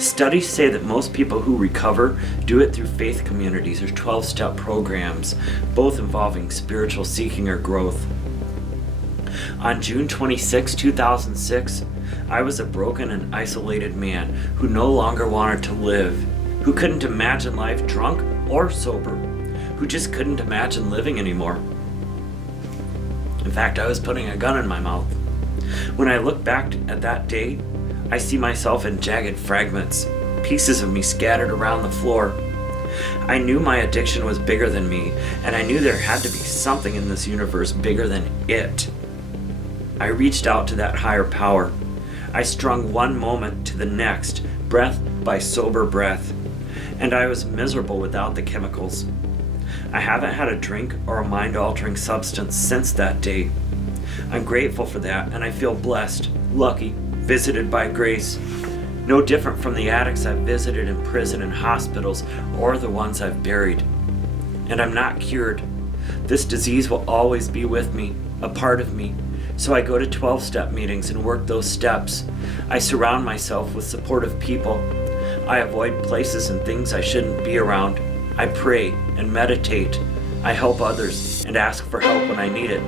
Studies say that most people who recover do it through faith communities or 12-step programs, both involving spiritual seeking or growth. On June 26, 2006, I was a broken and isolated man who no longer wanted to live, who couldn't imagine life drunk or sober, who just couldn't imagine living anymore. In fact, I was putting a gun in my mouth. When I look back at that day, I see myself in jagged fragments, pieces of me scattered around the floor. I knew my addiction was bigger than me, and I knew there had to be something in this universe bigger than it. I reached out to that higher power. I strung one moment to the next, breath by sober breath, and I was miserable without the chemicals. I haven't had a drink or a mind-altering substance since that day. I'm grateful for that, and I feel blessed, lucky, visited by grace. No different from the addicts I've visited in prison and hospitals, or the ones I've buried. And I'm not cured. This disease will always be with me, a part of me. So I go to 12-step meetings and work those steps. I surround myself with supportive people. I avoid places and things I shouldn't be around. I pray and meditate. I help others and ask for help when I need it.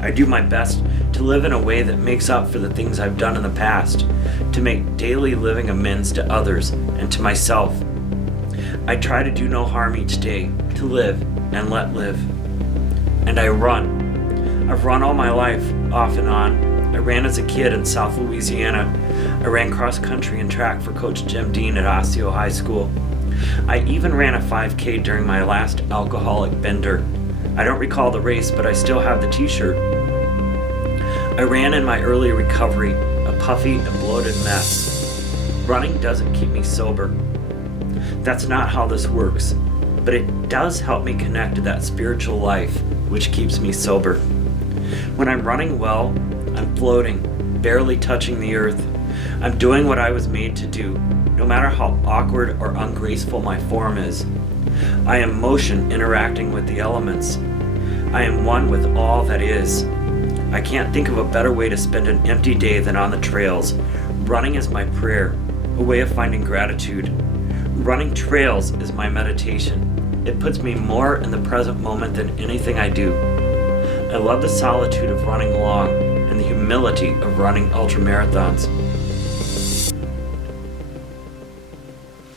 I do my best to live in a way that makes up for the things I've done in the past, to make daily living amends to others and to myself. I try to do no harm each day, to live and let live. And I run. I've run all my life, off and on. I ran as a kid in South Louisiana. I ran cross country and track for Coach Jim Dean at Osseo High School. I even ran a 5K during my last alcoholic bender. I don't recall the race, but I still have the t-shirt. I ran in my early recovery, a puffy and bloated mess. Running doesn't keep me sober. That's not how this works, but it does help me connect to that spiritual life, which keeps me sober. When I'm running well, I'm floating, barely touching the earth. I'm doing what I was made to do, no matter how awkward or ungraceful my form is. I am motion interacting with the elements. I am one with all that is. I can't think of a better way to spend an empty day than on the trails. Running is my prayer, a way of finding gratitude. Running trails is my meditation. It puts me more in the present moment than anything I do. I love the solitude of running long and the humility of running ultramarathons.